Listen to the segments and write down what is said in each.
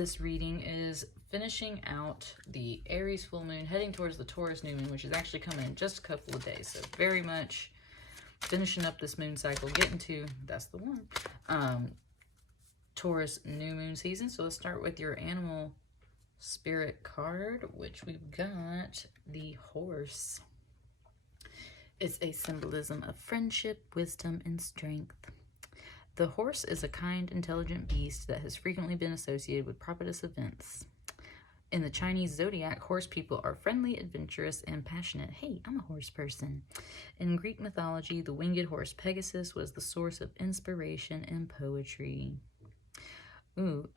this reading is finishing out the Aries full moon, heading towards the Taurus new moon, which is actually coming in just a couple of days. So very much finishing up this moon cycle, getting to, that's the one, Taurus new moon season. So let's start with your animal spirit card, which we've got the horse. It's a symbolism of friendship, wisdom, and strength. The horse is a kind, intelligent beast that has frequently been associated with propitious events. In the Chinese zodiac, horse people are friendly, adventurous, and passionate. Hey, I'm a horse person. In Greek mythology, the winged horse Pegasus was the source of inspiration and poetry. Ooh,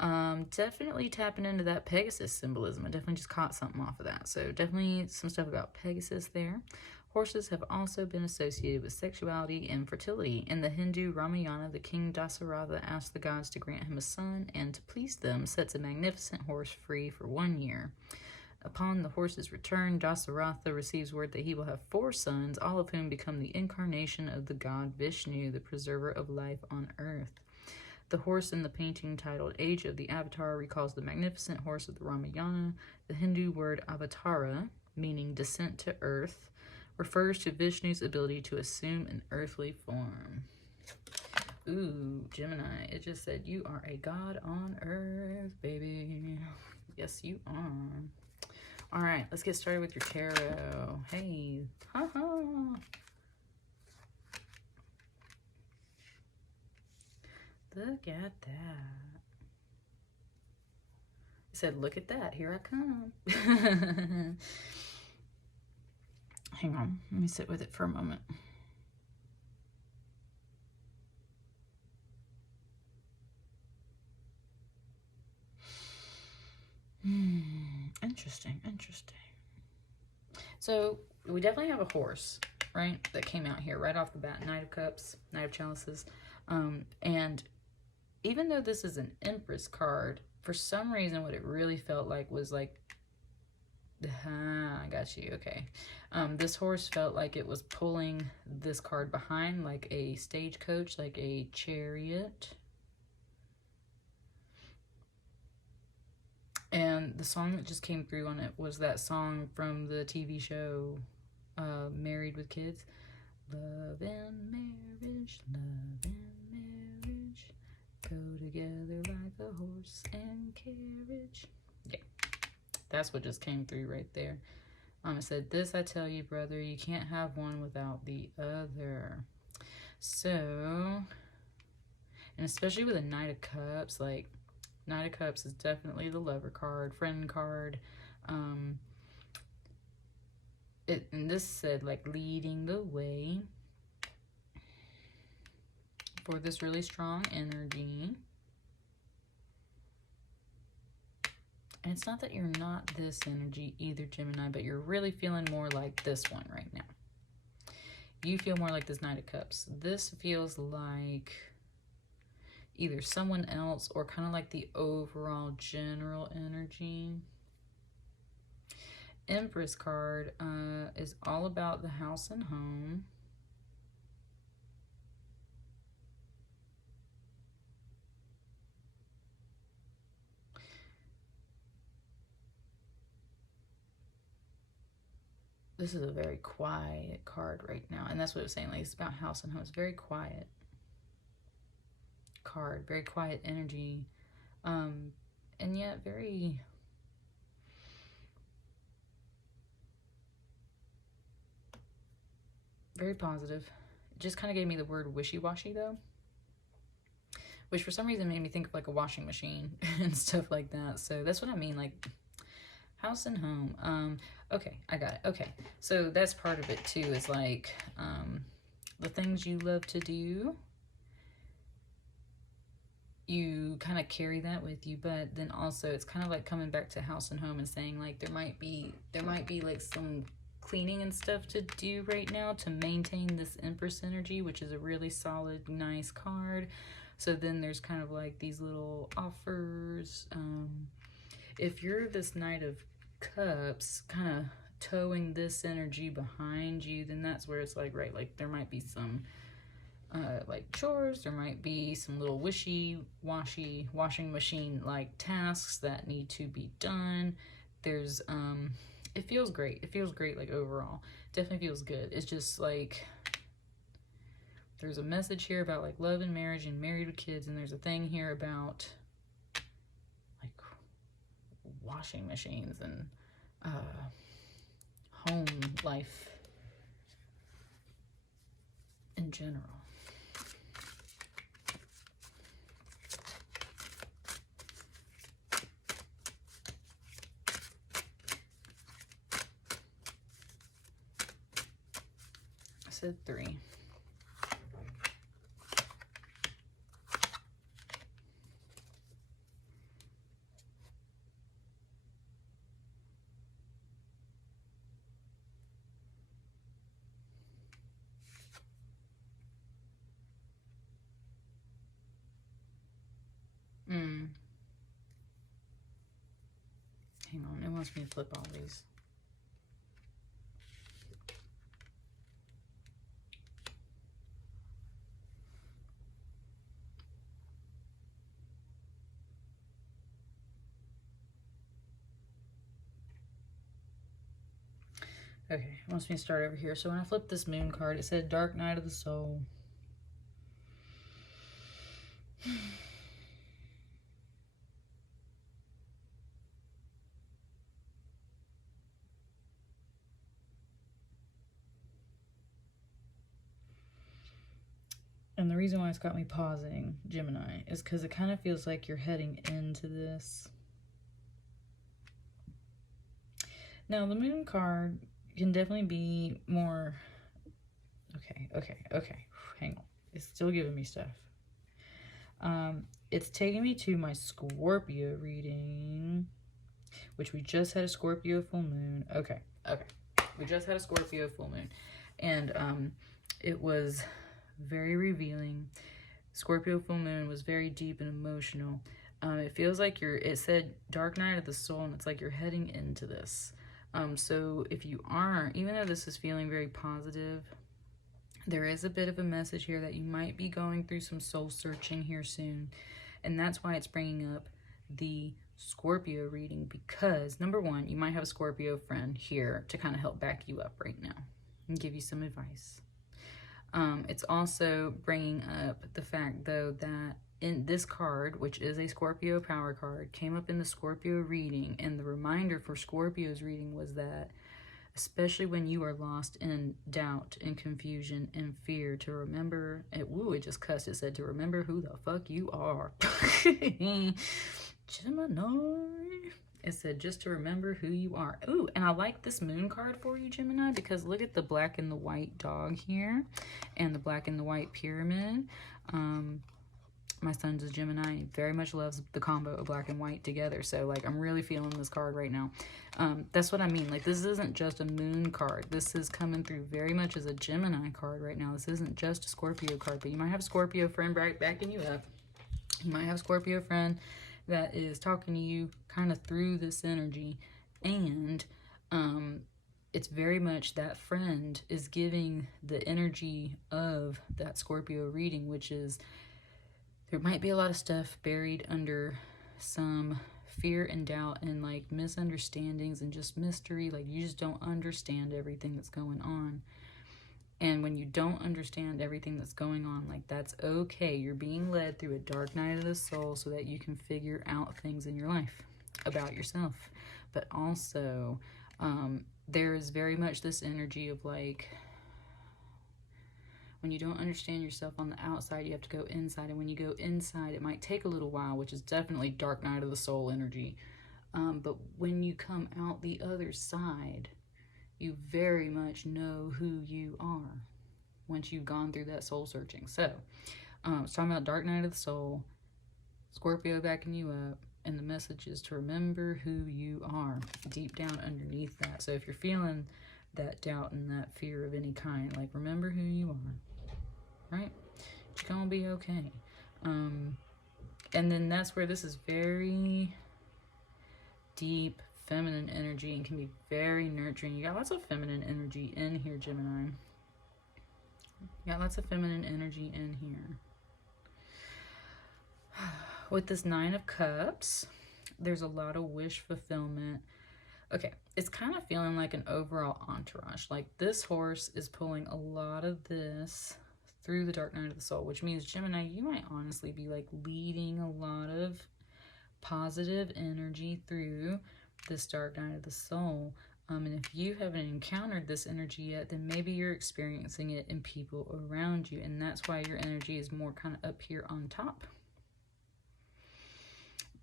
definitely tapping into that Pegasus symbolism. I definitely just caught something off of that. So definitely some stuff about Pegasus there. Horses have also been associated with sexuality and fertility. In the Hindu Ramayana, the king Dasaratha asked the gods to grant him a son, and to please them, sets a magnificent horse free for 1 year. Upon the horse's return, Dasaratha receives word that he will have 4 sons, all of whom become the incarnation of the god Vishnu, the preserver of life on earth. The horse in the painting titled Age of the Avatar recalls the magnificent horse of the Ramayana. The Hindu word avatara, meaning descent to earth, refers to Vishnu's ability to assume an earthly form. Ooh, Gemini, it just said you are a god on earth, baby. Yes, you are. All right, let's get started with your tarot. Hey, haha. Look at that. It said, look at that, here I come. Hang on, let me sit with it for a moment. Interesting, interesting. So we definitely have a horse, right, that came out here right off the bat. Knight of Cups, Knight of Chalices. And even though this is an Empress card, for some reason what it really felt like was like, I got you, okay. This horse felt like it was pulling this card behind, like a stagecoach, like a chariot. And the song that just came through on it was that song from the TV show Married with Kids. Love and marriage, go together like a horse and carriage. Yeah, that's what just came through right there. It said, this I tell you, brother, you can't have one without the other. So, and especially with a Knight of Cups, like, Knight of Cups is definitely the lover card, friend card. And this said, like, leading the way for this really strong energy. And it's not that you're not this energy either, Gemini, but you're really feeling more like this one right now. You feel more like this Knight of Cups. This feels like either someone else or kind of like the overall general energy. Empress card is all about the house and home. This is a very quiet card right now. And that's what it was saying. Like, it's about house and home. It's very quiet card. Very quiet energy. And yet very... very positive. It just kind of gave me the word wishy-washy, though. Which for some reason made me think of like a washing machine and stuff like that. So that's what I mean. Like... house and home. Okay, I got it. Okay, so that's part of it too, is like the things you love to do, you kind of carry that with you, but then also it's kind of like coming back to house and home and saying like there might be like some cleaning and stuff to do right now to maintain this Empress energy, which is a really solid, nice card. So then there's kind of like these little offers. If you're this Knight of Cups kind of towing this energy behind you, then that's where it's like, right, like there might be some like chores. There might be some little wishy-washy washing machine like tasks that need to be done. There's it feels great. It feels great, like overall. Definitely feels good. It's just like there's a message here about like love and marriage and married with kids, and there's a thing here about like washing machines and home life in general. I said 3. Hang on, it wants me to flip all these. Okay, it wants me to start over here. So when I flipped this moon card, it said Dark Night of the Soul. And the reason why it's got me pausing, Gemini, is because it kind of feels like you're heading into this. Now, the moon card can definitely be more... Okay. Hang on. It's still giving me stuff. It's taking me to my Scorpio reading, which we just had a Scorpio full moon. Okay. We just had a Scorpio full moon. And it was very revealing. Scorpio full moon was very deep and emotional. It feels like it said Dark Night of the Soul, and it's like you're heading into this. So if you aren't, even though this is feeling very positive, there is a bit of a message here that you might be going through some soul searching here soon. And that's why it's bringing up the Scorpio reading, because number one, you might have a Scorpio friend here to kind of help back you up right now and give you some advice. It's also bringing up the fact, though, that in this card, which is a Scorpio power card, came up in the Scorpio reading, and the reminder for Scorpio's reading was that, especially when you are lost in doubt and confusion and fear, to remember, it just cussed, it said to remember who the fuck you are. Gemini. It said just to remember who you are. Ooh, and I like this moon card for you, Gemini, because look at the black and the white dog here and the black and the white pyramid. My son's a Gemini. He very much loves the combo of black and white together. So, like, I'm really feeling this card right now. That's what I mean. Like, this isn't just a moon card. This is coming through very much as a Gemini card right now. This isn't just a Scorpio card, but you might have a Scorpio friend backing you up. You might have a Scorpio friend that is talking to you kind of through this energy. And it's very much that friend is giving the energy of that Scorpio reading, which is there might be a lot of stuff buried under some fear and doubt and like misunderstandings and just mystery. Like you just don't understand everything that's going on. And when you don't understand everything that's going on, like that's okay. You're being led through a dark night of the soul so that you can figure out things in your life about yourself. But also, there is very much this energy of like, when you don't understand yourself on the outside, you have to go inside. And when you go inside, it might take a little while, which is definitely dark night of the soul energy. But when you come out the other side, you very much know who you are once you've gone through that soul searching. So, it's talking about dark night of the soul, Scorpio backing you up, and the message is to remember who you are deep down underneath that. So if you're feeling that doubt and that fear of any kind, like remember who you are, right? It's gonna be okay. And then that's where this is very deep feminine energy and can be very nurturing. You got lots of feminine energy in here, Gemini. Got lots of feminine energy in here. With this Nine of Cups, there's a lot of wish fulfillment. Okay, it's kind of feeling like an overall entourage. Like this horse is pulling a lot of this through the dark night of the soul, which means Gemini, you might honestly be like leading a lot of positive energy through this dark night of the soul. And if you haven't encountered this energy yet, then maybe you're experiencing it in people around you, and that's why your energy is more kind of up here on top.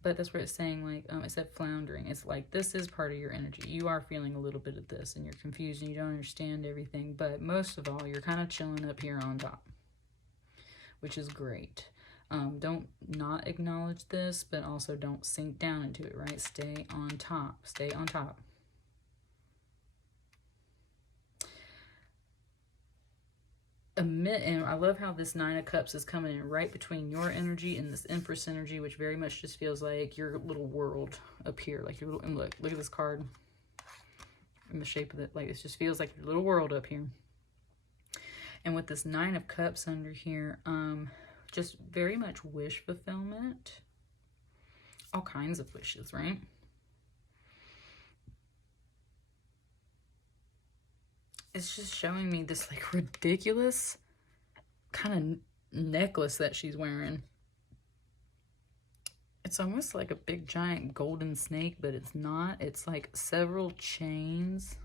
But that's where it's saying, like, it said floundering. It's like, this is part of your energy. You are feeling a little bit of this, and you're confused, and you don't understand everything. But most of all, you're kind of chilling up here on top, which is great. Don't not acknowledge this, but also don't sink down into it, right? Stay on top. Stay on top. And I love how this Nine of Cups is coming in right between your energy and this Empress energy, which very much just feels like your little world up here, like your little. And look at this card in the shape of it. Like, it just feels like your little world up here. And with this Nine of Cups under here, just very much wish fulfillment, all kinds of wishes, right? It's just showing me this like ridiculous kind of necklace that she's wearing. It's almost like a big giant golden snake, but it's not. It's like several chains.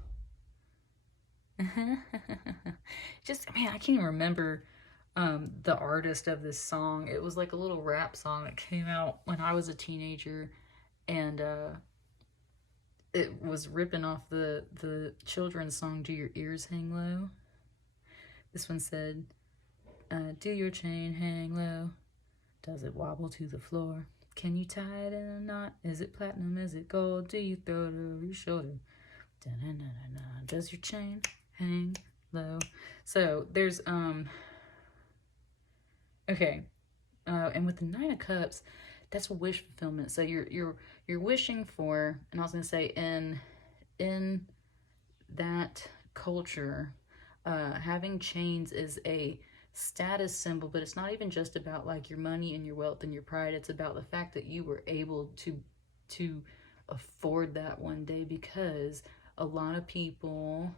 Just, man, I can't even remember the artist of this song. It was like a little rap song that came out when I was a teenager, and it was ripping off the children's song, Do Your Ears Hang Low? This one said, do your chain hang low? Does it wobble to the floor? Can you tie it in a knot? Is it platinum? Is it gold? Do you throw it over your shoulder? Da-na-na-na-na. Does your chain hang low? So there's, okay. And with the Nine of Cups, that's a wish fulfillment. So you're wishing for, and I was gonna say in that culture, having chains is a status symbol, but it's not even just about like your money and your wealth and your pride. It's about the fact that you were able to afford that one day, because a lot of people,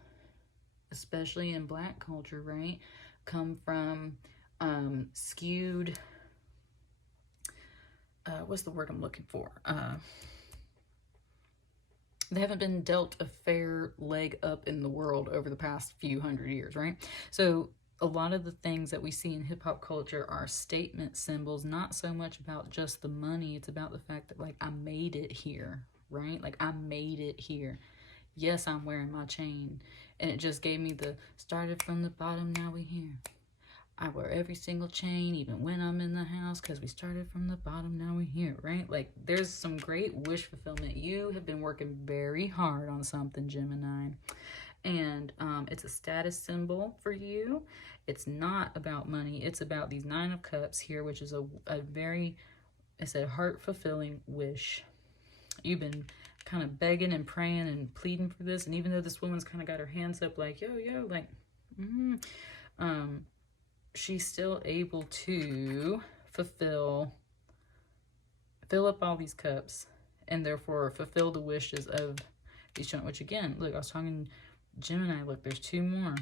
especially in Black culture, right, come from skewed, what's the word I'm looking for? They haven't been dealt a fair leg up in the world over the past few hundred years, right? So a lot of the things that we see in hip-hop culture are statement symbols, not so much about just the money. It's about the fact that, like, I made it here, right? Like, I made it here. Yes, I'm wearing my chain. And it just gave me the started from the bottom, now we here. I wear every single chain, even when I'm in the house, because we started from the bottom, now we're here, right? Like, there's some great wish fulfillment. You have been working very hard on something, Gemini. And it's a status symbol for you. It's not about money. It's about these Nine of Cups here, which is a very, it's a heart-fulfilling wish. You've been kind of begging and praying and pleading for this. And even though this woman's kind of got her hands up like, yo, like, she's still able to fill up all these cups, and therefore fulfill the wishes of these children. Which, again, look, I was talking Gemini. Look, there's two more.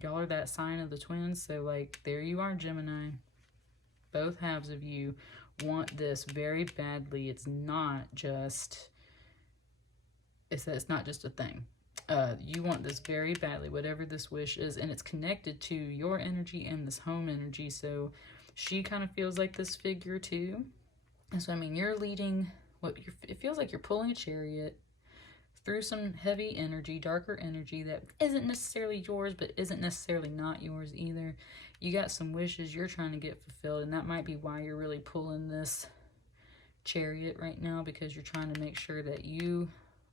Y'all are that sign of the twins. So, like, there you are, Gemini. Both halves of you want this very badly. It's not just, it's not just a thing. You want this very badly, whatever this wish is, and it's connected to your energy and this home energy. So she kind of feels like this figure too. And so, I mean, you're leading it feels like you're pulling a chariot through some heavy energy, darker energy that isn't necessarily yours, but isn't necessarily not yours either. You got some wishes you're trying to get fulfilled, and that might be why you're really pulling this chariot right now, because you're trying to make sure that you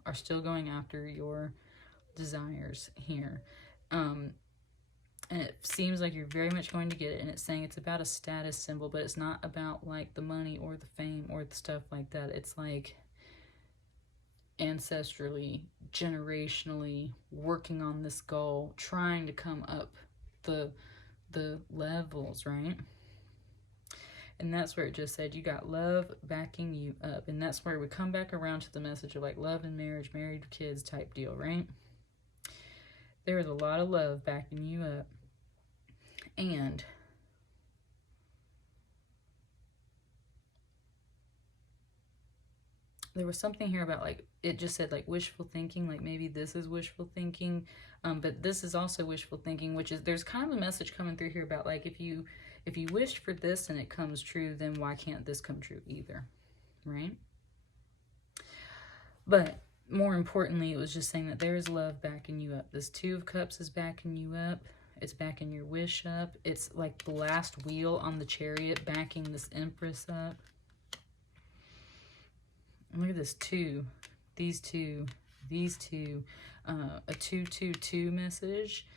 are still going after your desires here. And it seems like you're very much going to get it, and it's saying it's about a status symbol, but it's not about like the money or the fame or the stuff like that. It's like ancestrally, generationally working on this goal, trying to come up the the levels, right? And that's where it just said you got love backing you up. And that's where we come back around to the message of like love and marriage, married kids type deal, right? There is a lot of love backing you up. And there was something here about like, it just said like wishful thinking, like maybe this is wishful thinking. But this is also wishful thinking, which is, there's kind of a message coming through here about like, if you wished for this and it comes true, then why can't this come true either, right? But more importantly, it was just saying that there is love backing you up. This Two of Cups is backing you up. It's backing your wish up. It's like the last wheel on the chariot backing this Empress up. And look at this two. These two. A 222 message.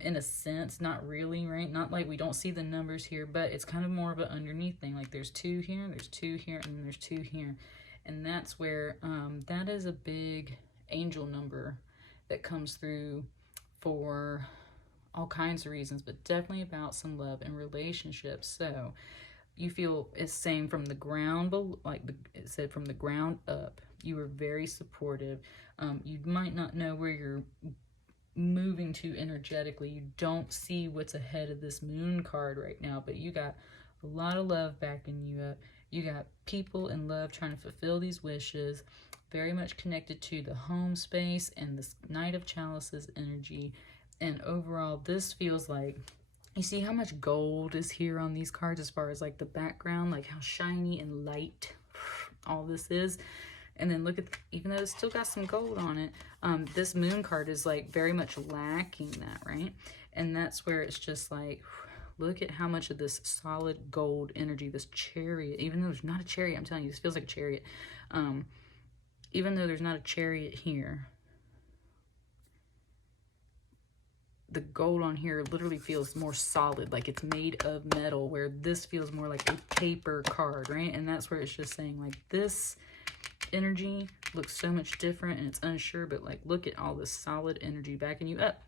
In a sense, not really, right? Not like we don't see the numbers here, but it's kind of more of an underneath thing. Like there's 2 here, there's 2 here, and then there's 2 here. And that's where that is a big angel number that comes through for all kinds of reasons, but definitely about some love and relationships. So you feel it's saying from the ground, like it said, from the ground up, you were very supportive. You might not know where you're moving to energetically. You don't see what's ahead of this moon card right now, but you got a lot of love backing you up. You got people in love trying to fulfill these wishes, very much connected to the home space and this Knight of Chalices energy. And overall, this feels like, you see how much gold is here on these cards as far as like the background, like how shiny and light all this is. And then look at, even though it's still got some gold on it, this moon card is like very much lacking that, right? And that's where it's just like, look at how much of this solid gold energy, this chariot, even though there's not a chariot, I'm telling you, this feels like a chariot. Even though there's not a chariot here, the gold on here literally feels more solid, like it's made of metal, where this feels more like a paper card, right? And that's where it's just saying like this energy looks so much different and it's unsure, but like look at all this solid energy backing you up.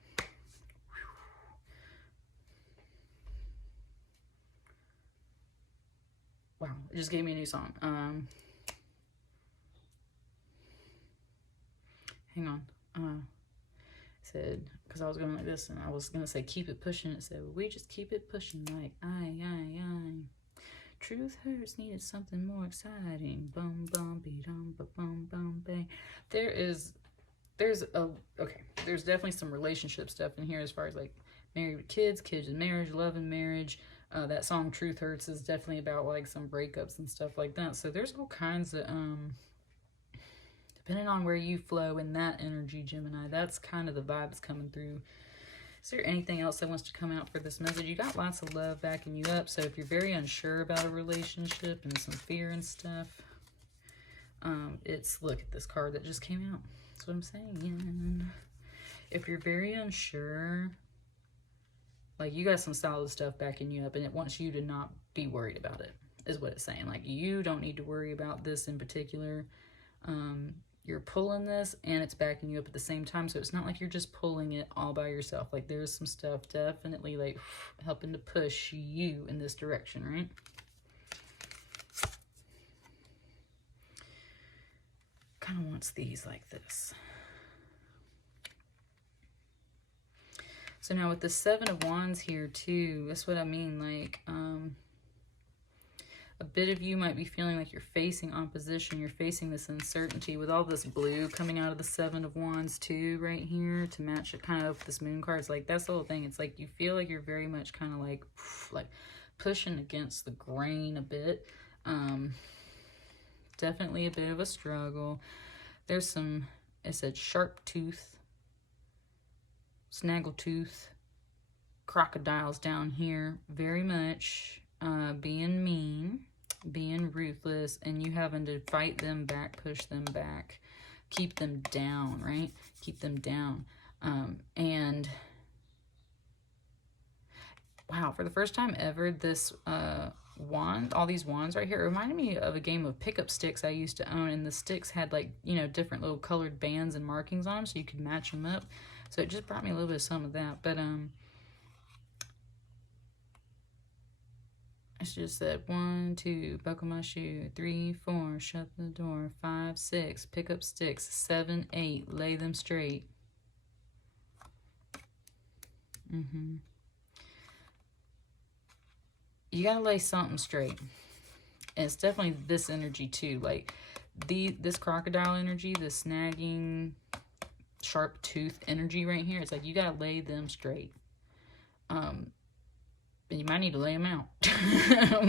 Wow, it just gave me a new song. Hang on. Said, because I was going like this and I was going to say keep it pushing. It said, well, we just keep it pushing like aye. Truth hurts, needed something more exciting. Bum bum be dum ba bum bum bang. There's definitely some relationship stuff in here as far as like married with kids and marriage, love and marriage. That song Truth Hurts is definitely about like some breakups and stuff like that. So there's all kinds of depending on where you flow in that energy, Gemini, that's kind of the vibes coming through. Is there anything else that wants to come out for this message? You got lots of love backing you up. So if you're very unsure about a relationship and some fear and stuff, it's, look at this card that just came out. That's what I'm saying. If you're very unsure, like you got some solid stuff backing you up and it wants you to not be worried about it, is what it's saying. Like you don't need to worry about this in particular. You're pulling this and it's backing you up at the same time. So it's not like you're just pulling it all by yourself. Like there's some stuff definitely like helping to push you in this direction, right? Kind of wants these like this. So now with the Seven of Wands here too, that's what I mean. Like, a bit of you might be feeling like you're facing opposition. You're facing this uncertainty with all this blue coming out of the Seven of Wands too right here to match it kind of this moon card. It's like, that's the whole thing. It's like you feel like you're very much kind of like pushing against the grain a bit. Definitely a bit of a struggle. There's some, it said sharp tooth, snaggletooth, crocodiles down here. Very much being mean, being ruthless, and you having to fight them back, push them back, keep them down, right? Keep them down. And wow, for the first time ever, this wand, all these wands right here, it reminded me of a game of pickup sticks I used to own, and the sticks had like, you know, different little colored bands and markings on them so you could match them up. So it just brought me a little bit of some of that. But It's just that 1, 2, buckle my shoe, 3, 4, shut the door, 5, 6, pick up sticks, 7, 8, lay them straight. You gotta lay something straight. And it's definitely this energy too. Like this crocodile energy, this snagging, sharp tooth energy right here. It's like you gotta lay them straight. And you might need to lay them out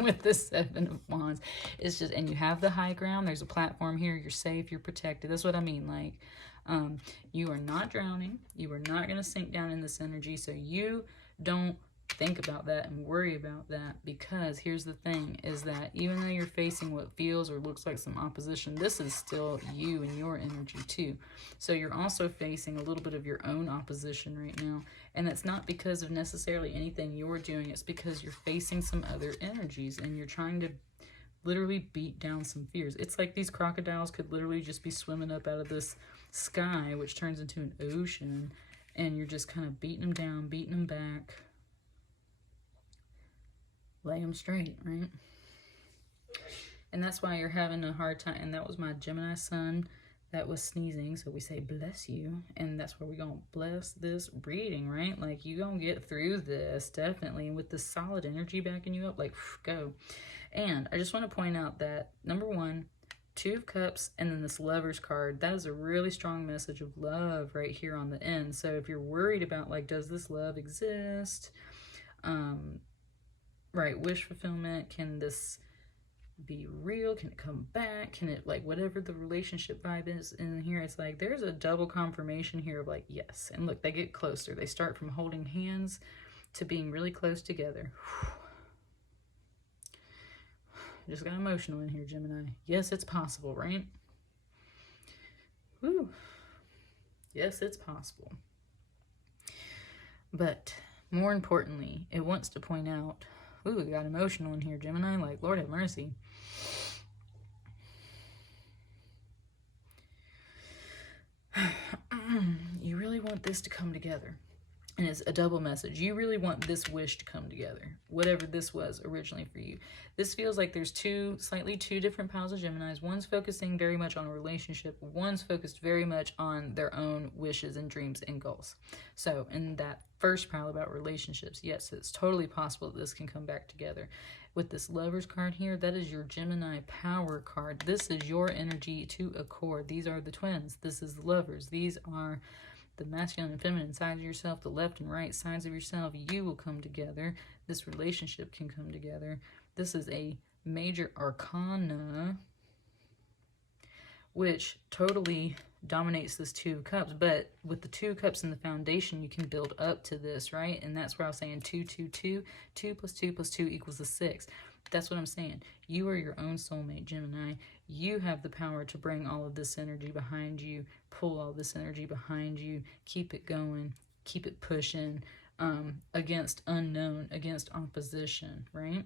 with the 7 of Wands. It's just, and you have the high ground. There's a platform here. You're safe. You're protected. That's what I mean. Like, you are not drowning. You are not going to sink down in this energy. So you don't think about that and worry about that, because here's the thing is that even though you're facing what feels or looks like some opposition, this is still you and your energy too. So you're also facing a little bit of your own opposition right now, and it's not because of necessarily anything you're doing. It's because you're facing some other energies and you're trying to literally beat down some fears. It's like these crocodiles could literally just be swimming up out of this sky, which turns into an ocean, and you're just kind of beating them down, beating them back. Lay them straight, right? And that's why you're having a hard time. And that was my Gemini sun that was sneezing. So we say bless you. And that's where we're going to bless this reading, right? Like, you going to get through this, definitely. And with the solid energy backing you up, like, go. And I just want to point out that, number 1, 2 of Cups, and then this Lover's card. That is a really strong message of love right here on the end. So if you're worried about, like, does this love exist? Right, wish fulfillment, can this be real? Can it come back? Can it, like, whatever the relationship vibe is in here, it's like there's a double confirmation here of like, yes. And look, they get closer. They start from holding hands to being really close together. Just got emotional in here, Gemini. Yes, it's possible, right? Woo. Yes, it's possible. But more importantly, it wants to point out, ooh, we got emotional in here, Gemini. Like, Lord have mercy. You really want this to come together. And it's a double message. You really want this wish to come together, whatever this was originally for you. This feels like there's slightly two different piles of Geminis. One's focusing very much on a relationship. One's focused very much on their own wishes and dreams and goals. So in that first pile about relationships, yes, it's totally possible that this can come back together. With this Lover's card here, that is your Gemini power card. This is your energy to accord. These are the twins. This is the Lovers. These are the masculine and feminine sides of yourself, the left and right sides of yourself. You will come together. This relationship can come together. This is a major arcana, which totally dominates this 2 of Cups. But with the 2 Cups in the foundation, you can build up to this, right? And that's where I was saying 2, 2, 2. 2 plus 2 plus 2 equals a 6. That's what I'm saying. You are your own soulmate, Gemini. You have the power to bring all of this energy behind you, pull all this energy behind you, keep it going, keep it pushing, against unknown, against opposition, right?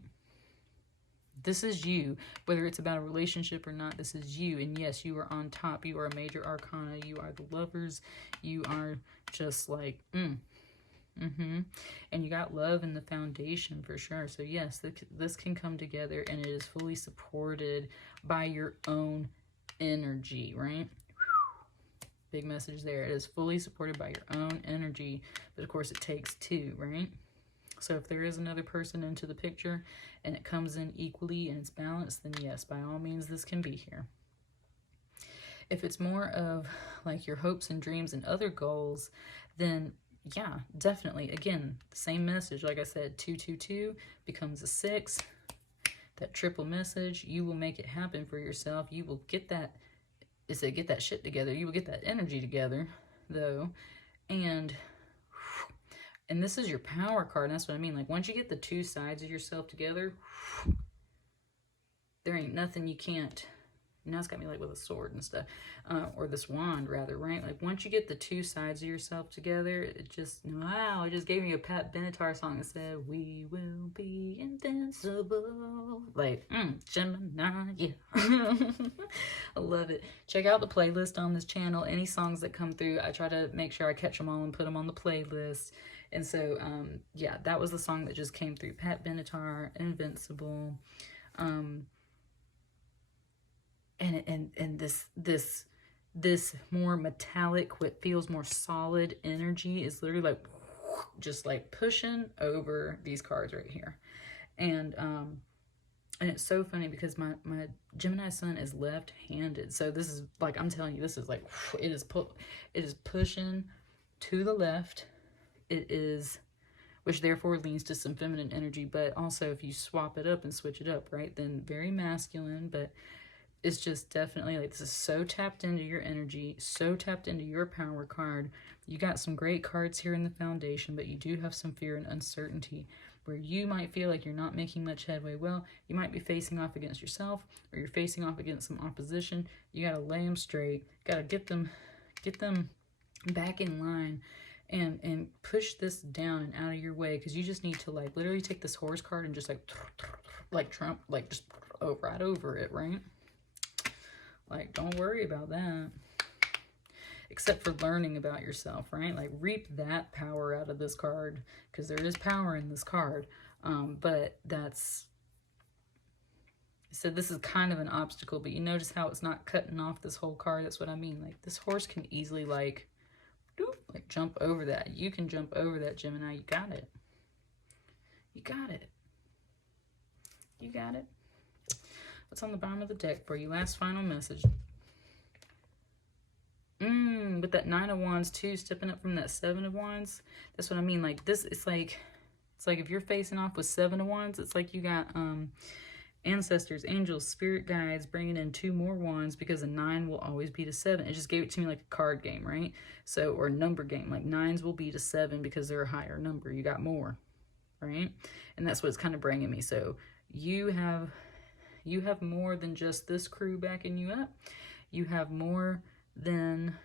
This is you. Whether it's about a relationship or not, this is you. And yes, you are on top. You are a major arcana. You are the Lovers. You are just like, and you got love in the foundation for sure. So yes, this can come together, and it is fully supported by your own energy, right? Big message there. It is fully supported by your own energy, but of course it takes 2, right? So if there is another person into the picture and it comes in equally and it's balanced, then yes, by all means, this can be here. If it's more of like your hopes and dreams and other goals, then yeah, definitely. Again, the same message. Like I said, 2, 2, 2 becomes a 6. That triple message, you will make it happen for yourself. You will get that, get that shit together. You will get that energy together, though. And this is your power card. And that's what I mean. Like, once you get the 2 sides of yourself together, there ain't nothing you can't. Now it's got me like with a sword and stuff, or this wand rather, right? Like, once you get the 2 sides of yourself together, it just, wow, it just gave me a Pat Benatar song that said, we will be invincible. Like, Gemini, yeah. I love it. Check out the playlist on this channel. Any songs that come through, I try to make sure I catch them all and put them on the playlist. And so, yeah, that was the song that just came through. Pat Benatar, Invincible. And this more metallic, what feels more solid energy is literally like just like pushing over these cards right here. And it's so funny because my Gemini sun is left-handed. So this is like, I'm telling you, this is like, it is pushing to the left. It is, which therefore leads to some feminine energy. But also if you swap it up and switch it up, right, then very masculine. But it's just definitely like, this is so tapped into your energy, so tapped into your power card. You got some great cards here in the foundation, but you do have some fear and uncertainty where you might feel like you're not making much headway. Well, you might be facing off against yourself, or you're facing off against some opposition. You got to lay them straight, got to get them back in line and push this down and out of your way, because you just need to like literally take this horse card and just like Trump, like just right over it, right? Like, don't worry about that. Except for learning about yourself, right? Like, reap that power out of this card, because there is power in this card. But that's... So this is kind of an obstacle, but you notice how it's not cutting off this whole card. That's what I mean. Like, this horse can easily, like jump over that. You can jump over that, Gemini. You got it. You got it. You got it. What's on the bottom of the deck for you? Last final message. With that 9 of Wands too, stepping up from that 7 of Wands. That's what I mean. Like this, it's like if you're facing off with 7 of Wands, it's like you got ancestors, angels, spirit guides bringing in 2 more wands, because a 9 will always beat a 7. It just gave it to me like a card game, right? So, or a number game. Like 9s will beat a 7 because they're a higher number. You got more, right? And that's what it's kind of bringing me. So you have more than just this crew backing you up. You have more than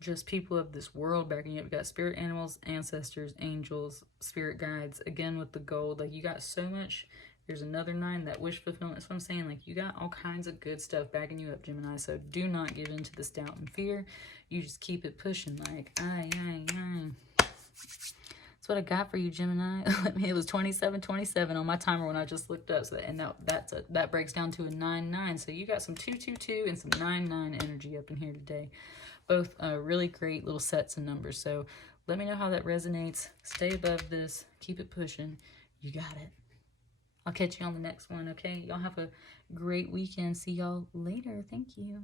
just people of this world backing you up. You got spirit animals, ancestors, angels, spirit guides. Again, with the gold, like you got so much. There's another 9, that wish fulfillment. That's what I'm saying. Like you got all kinds of good stuff backing you up, Gemini. So do not give in to this doubt and fear. You just keep it pushing. Like, aye. That's what I got for you, Gemini. It was 27 on my timer when I just looked up. So that breaks down to a 9-9. So you got some 2-2-2 and some 9-9 energy up in here today. Both really great little sets and numbers. So let me know how that resonates. Stay above this. Keep it pushing. You got it. I'll catch you on the next one, okay? Y'all have a great weekend. See y'all later. Thank you.